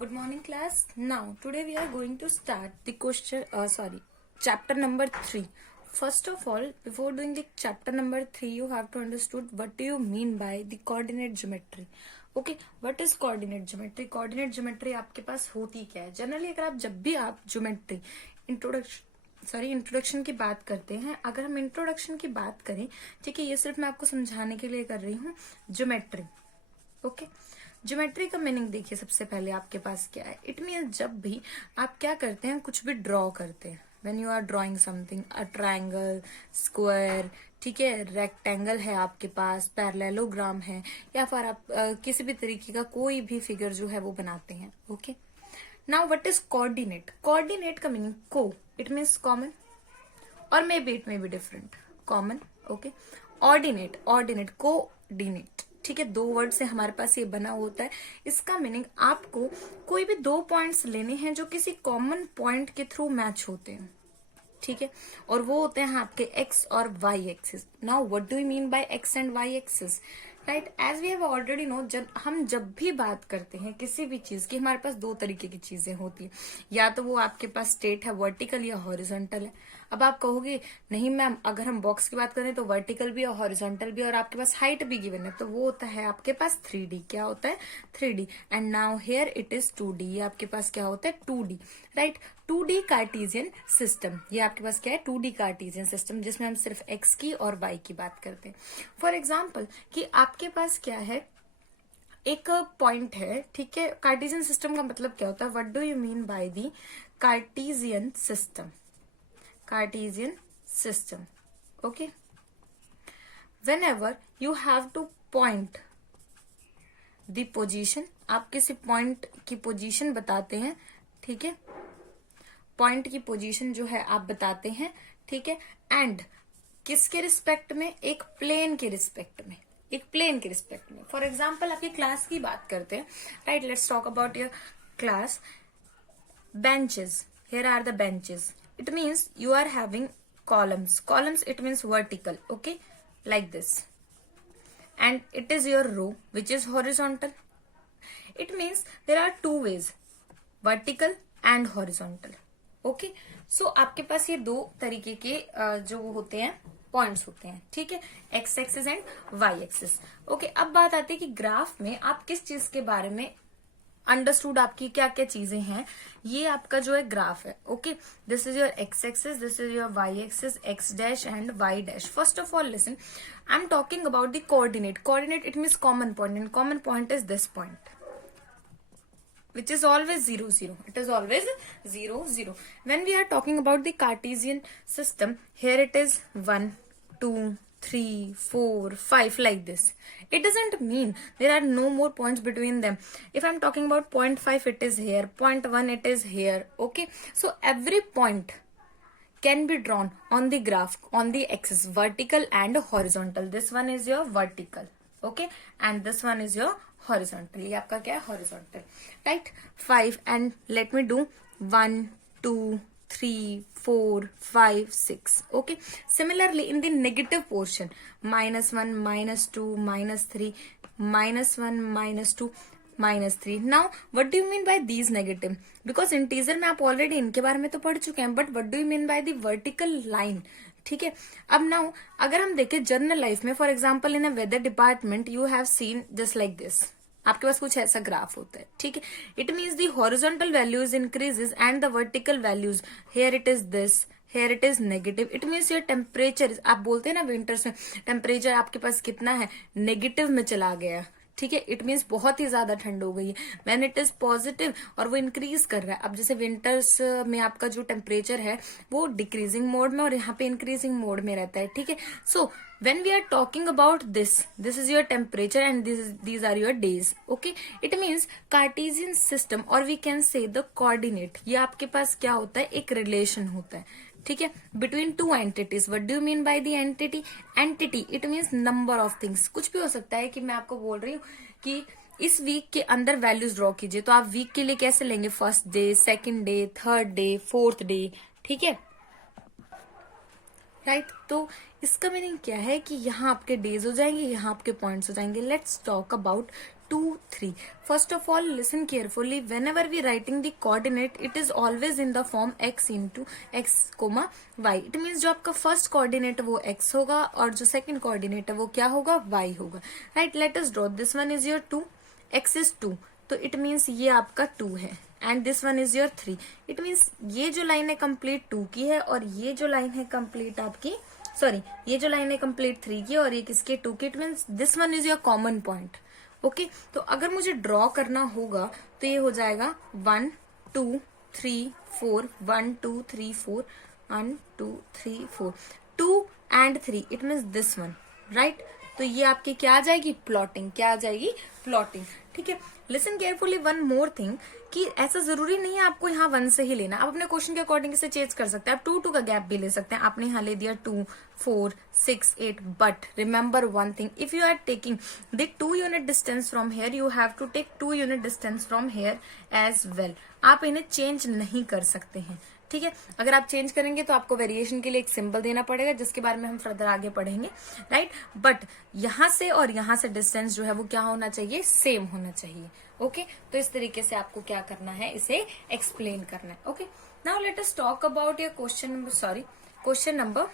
Good morning, class. Now, today we are going to start the chapter number 3. First of all, before doing the chapter number 3, you have to understood what do you mean by the coordinate geometry. Okay, what is coordinate geometry? Coordinate geometry आपके पास होती क्या है? Generally, अगर जब भी आप geometry introduction की बात करते हैं, अगर हम इंट्रोडक्शन की बात करें, ठीक है, ये सिर्फ मैं आपको समझाने के लिए कर रही हूँ, ज्योमेट्री. ओके, ज्योमेट्री का मीनिंग देखिए. सबसे पहले आपके पास क्या है? इट मीन जब भी आप क्या करते हैं, कुछ भी ड्रॉ करते हैं, when you are drawing something, a triangle, square, ठीक है, रेक्टेंगल है आपके पास, पैरेललोग्राम है, या फिर आप किसी भी तरीके का कोई भी फिगर जो है वो बनाते हैं. Okay, now what is coordinate? Coordinate का मीनिंग को, इट मीन्स कॉमन और may be it may be different. Common, okay. Ordinate coordinate, ठीक है, दो वर्ड से हमारे पास ये बना होता है. इसका मीनिंग आपको कोई भी दो पॉइंट्स लेने हैं जो किसी कॉमन पॉइंट के थ्रू मैच होते हैं, ठीक है, और वो होते हैं आपके एक्स और Y axis. Now what do you mean by X and Y axis? Right, as we have already know, जब भी बात करते हैं किसी भी चीज की, हमारे पास दो तरीके की चीजें होती है. या तो वो आपके पास स्ट्रेट है, वर्टिकल या हॉरिजॉन्टल है. अब आप कहोगे नहीं मैम, अगर हम बॉक्स की बात करें तो वर्टिकल भी और हॉरिजॉन्टल भी, और आपके पास हाइट भी गिवन है, तो वो होता है आपके पास 3D. क्या होता है? 3D. And now here it is 2D. ये आपके पास क्या होता है? 2D. Right, 2D Cartesian system. ये आपके पास क्या है? 2D कार्टेशियन सिस्टम, जिसमें हम सिर्फ एक्स की और वाई की बात करते हैं. फॉर एग्जाम्पल कि आपके पास क्या है, एक पॉइंट है, ठीक है. कार्टेशियन सिस्टम का मतलब क्या होता है? What do you mean by the Cartesian system? Cartesian system. Okay, whenever you have to point the position, आप किसी पॉइंट की पोजीशन बताते हैं, ठीक है, पॉइंट की पोजीशन जो है आप बताते हैं, ठीक है, एंड किसके रिस्पेक्ट में? एक प्लेन के रिस्पेक्ट में, एक प्लेन के रिस्पेक्ट में. फॉर एग्जाम्पल आपकी क्लास की बात करते हैं. Right, let's talk about your class. Benches, here are the benches. It means you are having columns. Columns, it means vertical, okay, like this. And it is your row, which is horizontal. It means there are two ways, vertical and horizontal. Okay, so आपके पास ये दो तरीके के जो होते हैं points होते हैं, ठीक है, X axis and Y axis. Okay, अब बात आती है कि ग्राफ में आप किस चीज के बारे में अंडरस्टूड, आपकी क्या क्या चीजें हैं. ये आपका जो है ग्राफ है. Okay, this is your x axis, this is your y axis, x dash and y dash. First of all listen, I am talking about the coordinate. Coordinate, it means common point, and common point is this point, which is always 0 0. It is always 0 0. When we are talking about the Cartesian system, here it is 1 2 3 4 5 like this. It doesn't mean there are no more points between them. If I'm talking about point 5, it is here, point 1 it is here. Okay, so every point can be drawn on the graph on the axis, vertical and horizontal. This one is your vertical, okay, and this one is your horizontal. ये आपका क्या है? horizontal. Right, 5 and let me do 1 2 3 4 5 6. Okay, similarly in the negative portion, -1 -2 -3 -1 -2 -3. Now what do you mean by these negative? Because integer में आप already इनके बारे में तो पढ़ चुके हैं, but what do you mean by the vertical line? ठीक है, अब नाउ अगर हम देखें जनरल लाइफ में, for example in a weather department, you have seen just like this. आपके पास कुछ ऐसा ग्राफ होता है, ठीक है. It means the horizontal values increases and the vertical values, here it is this, here it is negative. It means your temperature, आप बोलते हैं ना विंटर्स में टेम्परेचर आपके पास कितना है? नेगेटिव में चला गया, ठीक है. इट मीन्स बहुत ही ज्यादा ठंड हो गई है. व्हेन इट इज पॉजिटिव, और वो इंक्रीज कर रहा है. अब जैसे विंटर्स में आपका जो टेम्परेचर है वो डिक्रीजिंग मोड में और यहाँ पे इंक्रीजिंग मोड में रहता है, ठीक है. सो when we are talking about this is your temperature and these are your days. Okay, it means Cartesian system, or we can say the coordinate, ये आपके पास क्या होता है? एक रिलेशन होता है, ठीक है, between two entities. What do you mean by the entity? Entity, it means number of things. कुछ भी हो सकता है कि मैं आपको बोल रही हूँ कि इस वीक के अंदर वैल्यूज ड्रॉ कीजिए, तो आप वीक के लिए कैसे लेंगे? First day, second day, third day, fourth day, ठीक है. राइट, तो इसका मीनिंग क्या है कि यहाँ आपके डेज हो जाएंगे, यहाँ आपके पॉइंट्स हो जाएंगे. Let's talk about 2, 3. First of all, listen carefully. Whenever we writing the coordinate, it is always in the form x into x, y. It means जो आपका first coordinate वो x होगा और जो second coordinate है वो क्या होगा, y होगा. Right? Let us draw. This one is your 2, x is 2. तो it means ये आपका 2 है. And this one is your 3. It means ये जो लाइन है complete 2 की है और ये जो लाइन है complete आपकी, सॉरी, ये जो लाइन है कंप्लीट 3 की और ये किसके 2 की. It means this one is your common point. Okay, तो अगर मुझे ड्रॉ करना होगा तो ये हो जाएगा 1 2 3 4, 1 2 3 4, 1 2 3 4, 2 and 3. It means this one, right. तो ये आपकी क्या आ जाएगी, प्लॉटिंग. क्या आ जाएगी, प्लॉटिंग. ठीक है, listen carefully. One more thing कि ऐसा जरूरी नहीं है आपको यहाँ 1 से ही लेना. आप अपने क्वेश्चन के अकॉर्डिंग से चेंज कर सकते हैं. आप 2 2 का गैप भी ले सकते हैं. आपने यहाँ ले दिया 2 4 6 8. But remember one thing, if you are taking the 2 unit distance from here, you have to take 2 unit distance from here as well. आप इन्हें चेंज नहीं कर सकते हैं. ठीक है, अगर आप चेंज करेंगे तो आपको वेरिएशन के लिए एक सिंबल देना पड़ेगा, जिसके बारे में हम फर्दर आगे पढ़ेंगे, राइट. बट यहां से और यहां से डिस्टेंस जो है वो क्या होना चाहिए, सेम होना चाहिए. ओके, तो इस तरीके से आपको क्या करना है, इसे एक्सप्लेन करना है. Okay, now let us talk about your question number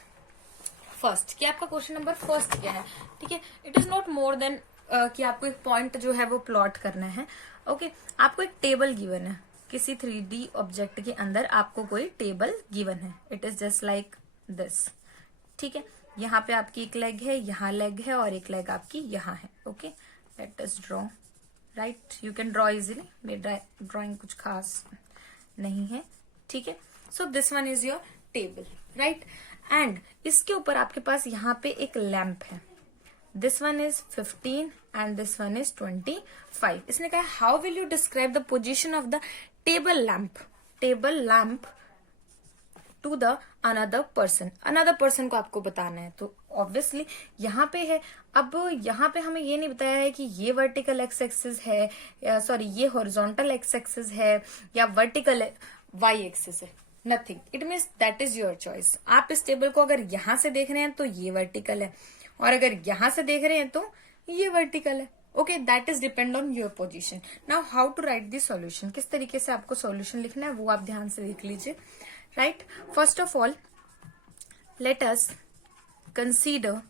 first. कि आपका क्वेश्चन नंबर फर्स्ट क्या है. ठीक है, it is not more than कि आपको एक पॉइंट जो है वो प्लॉट करना है. ओके, आपको एक टेबल गिवन है. किसी 3D ऑब्जेक्ट के अंदर आपको कोई टेबल गिवन है. It is just like this. ठीक है, यहाँ पे आपकी एक लेग है, यहाँ लेग है और एक लेग आपकी यहाँ है. Okay, let us draw. Right, you can draw easily. मेरी ड्रॉइंग कुछ खास नहीं है. ठीक है, so this one is your table, right. And इसके ऊपर आपके पास यहाँ पे एक लैंप है. This one is 15 and this one is 25. इसने कहा how will you describe the position of the table lamp to the another person को आपको बताना है. तो ऑब्वियसली यहाँ पे है. अब यहाँ पे हमें ये नहीं बताया है कि ये वर्टिकल एक्स एक्सिस है, सॉरी ये हॉरिजॉन्टल एक्स एक्सिस है या वर्टिकल वाई एक्सिस है. Nothing. It means that is your choice. आप इस टेबल को अगर यहां से देख रहे हैं तो ये वर्टिकल है और अगर यहां से देख रहे हैं तो ये वर्टिकल है. Okay, that is depend on your position. Now how to write the solution. किस तरीके से आपको सॉल्यूशन लिखना है वो आप ध्यान से देख लीजिए. Right, first of all let us consider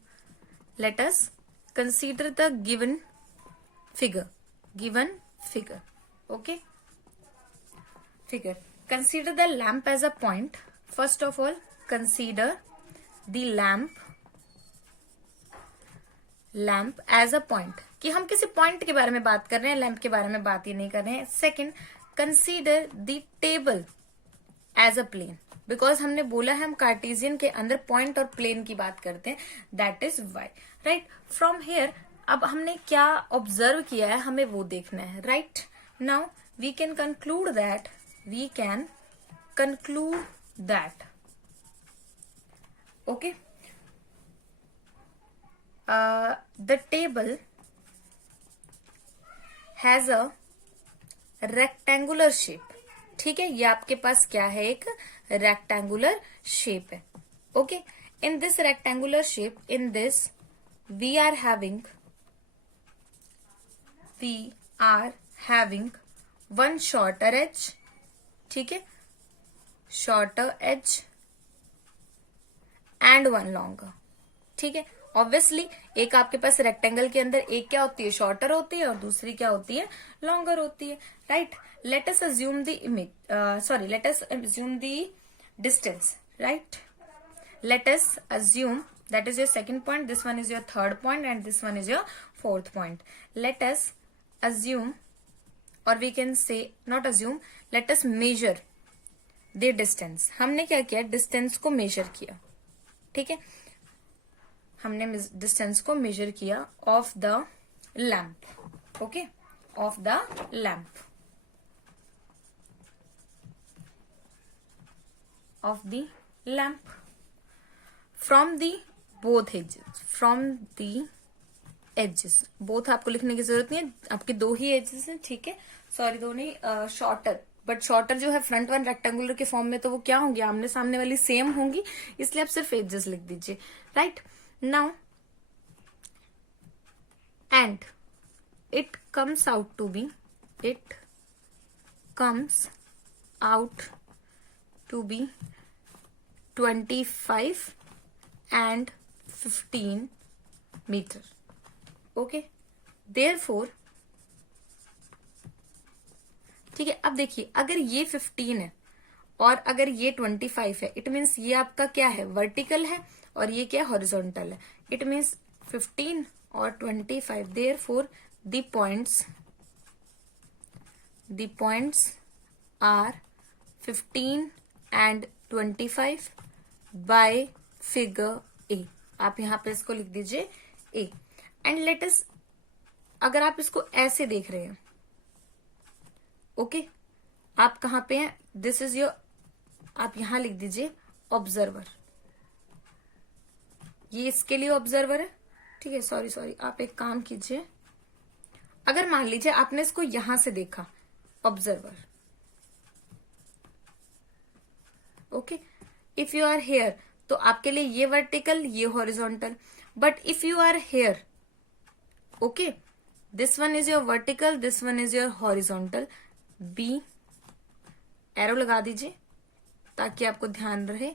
the given figure. Okay, figure. Consider the lamp as a point. First of all, consider the lamp as a point. कि हम किसी पॉइंट के बारे में बात कर रहे हैं, लैंप के बारे में बात ही नहीं कर रहे हैं. Second, consider the table as a plane. Because हमने बोला है हम कार्टेशियन के अंदर पॉइंट और प्लेन की बात करते हैं. That is why. Right, from here अब हमने क्या ऑब्जर्व किया है हमें वो देखना है. Right, now we can conclude that okay, the table has a rectangular shape. ठीक है, ये आपके पास क्या है, एक रेक्टेंगुलर शेप है. Okay, in this rectangular shape, in this we are having one shorter edge. ठीक है, shorter edge and one longer. ठीक है, ऑब्वियसली एक आपके पास रेक्टेंगल के अंदर एक क्या होती है, शॉर्टर होती है और दूसरी क्या होती है, लॉन्गर होती है. Right, let us assume the distance. Right, let us assume that is your second point, this one is your third point and this one is your fourth point. Let us assume, or we can say not assume, let us measure the distance. हमने क्या किया, distance को measure किया. ठीक है, हमने distance को measure किया of the lamp. Okay, of the lamp, of the lamp from the both axes. Both आपको लिखने की जरूरत नहीं है, आपके दो ही एजेस हैं. ठीक है, सॉरी दो नहीं, शॉर्टर. बट शॉर्टर जो है फ्रंट वन रेक्टेंगुलर के फॉर्म में तो वो क्या होंगी, आमने सामने वाली सेम होंगी, इसलिए आप सिर्फ एजेस लिख दीजिए. Right, now and it comes out to be 25 and 15 meter. Okay, therefore, ठीक है। अब देखिए, अगर ये 15 है और अगर ये 25 है, इट मीन्स ये आपका क्या है, वर्टिकल है, और ये क्या हॉरिजॉन्टल है। इट मीन्स 15 और 25, therefore the points are 15 and 25 by figure A। आप यहां पे इसको लिख दीजिए A। एंड लेट अस, अगर आप इसको ऐसे देख रहे हैं, ओके, आप कहां पे हैं, दिस इज योर, आप यहां लिख दीजिए ऑब्जर्वर, ये इसके लिए ऑब्जर्वर है, ठीक है। सॉरी, आप एक काम कीजिए, अगर मान लीजिए आपने इसको यहां से देखा, observer, okay, if you are here, तो आपके लिए ये वर्टिकल, ये horizontal. But if you are here, okay, this one is your vertical, this one is your horizontal. B arrow लगा दीजिए ताकि आपको ध्यान रहे।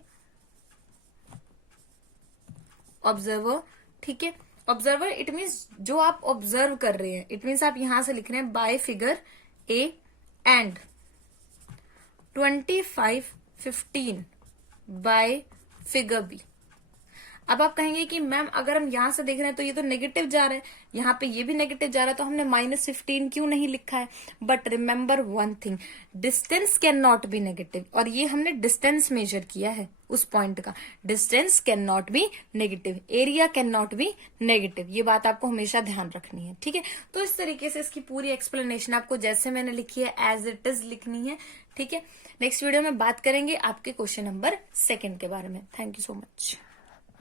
ऑब्जर्वर, ठीक है। ऑब्जर्वर इट मीन्स जो आप ऑब्जर्व कर रहे हैं, इट मीन्स आप यहां से लिख रहे हैं by figure A and 25 15 by figure B. अब आप कहेंगे कि मैम अगर हम यहां से देख रहे हैं तो ये तो नेगेटिव जा रहा है, यहाँ पे ये भी नेगेटिव जा रहा है, तो हमने -15 क्यों नहीं लिखा है। But remember one thing, distance can not be negative, और ये हमने डिस्टेंस मेजर किया है उस पॉइंट का। Distance can not be negative, area can not be negative, ये बात आपको हमेशा ध्यान रखनी है, ठीक है। तो इस तरीके से इसकी पूरी एक्सप्लेनेशन आपको जैसे मैंने लिखी है एज इट इज लिखनी है, ठीक है। नेक्स्ट वीडियो में बात करेंगे आपके क्वेश्चन नंबर 2 के बारे में। Thank you so much.